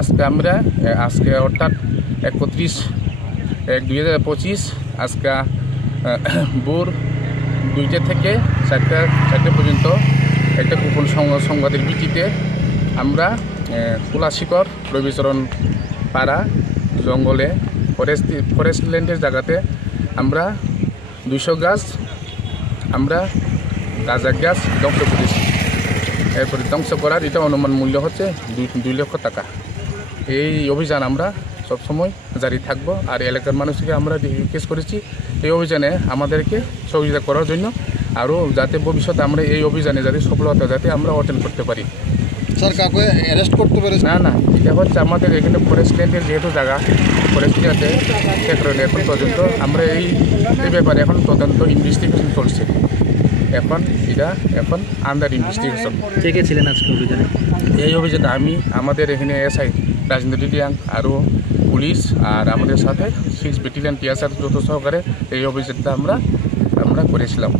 আজকে অর্থাৎ 31/1/2025 আজকে ভোর 2টা থেকে 4টা পর্যন্ত একটা গোপন সংবাদের ভিত্তিতে আমরা কুলাশিকর রবিচরণ পাড়া জঙ্গলে ফরেস্ট ল্যান্ডের জায়গাতে আমরা 200 গাছ গাঁজা গাছ ধ্বংস করেছি। এরপরে ধ্বংস করার এটা অনুমান মূল্য হচ্ছে 2 লক্ষ টাকা। এই অভিযান আমরা সবসময় জারি থাকবো। আর এলাকার মানুষকে আমরা রিকোয়েস্ট করেছি এই অভিযানে আমাদেরকে সহযোগিতা করার জন্য, আরও যাতে ভবিষ্যতে আমরা এই অভিযানে যাতে সফলতা যাতে আমরা অর্জন করতে পারি। স্যার, কাউকে অ্যারেস্ট করতে পারে না, এটা হচ্ছে আমাদের এখানে ফরেস্ট ল্যান্ডের যেহেতু জায়গা ফরেস্ট এরিয়াতে সেক্টরে এখন পর্যন্ত আমরা এই ব্যাপারে এখন তদন্ত ইনভেস্টিগেশন চলছে। এখন আন্ডার ইনভেস্টিগেশন। কে ছিলেন আজকে অভিযানে? এই অভিযানে আমি, আমাদের এখানে এসআই রাজেন্দ্র ডিডিয়াং, আরও পুলিশ আর আমাদের সাথে 6 ব্যাটালিয়ন টিএসআর যৌথ সহকারে এই অভিযানটা আমরা করেছিলাম।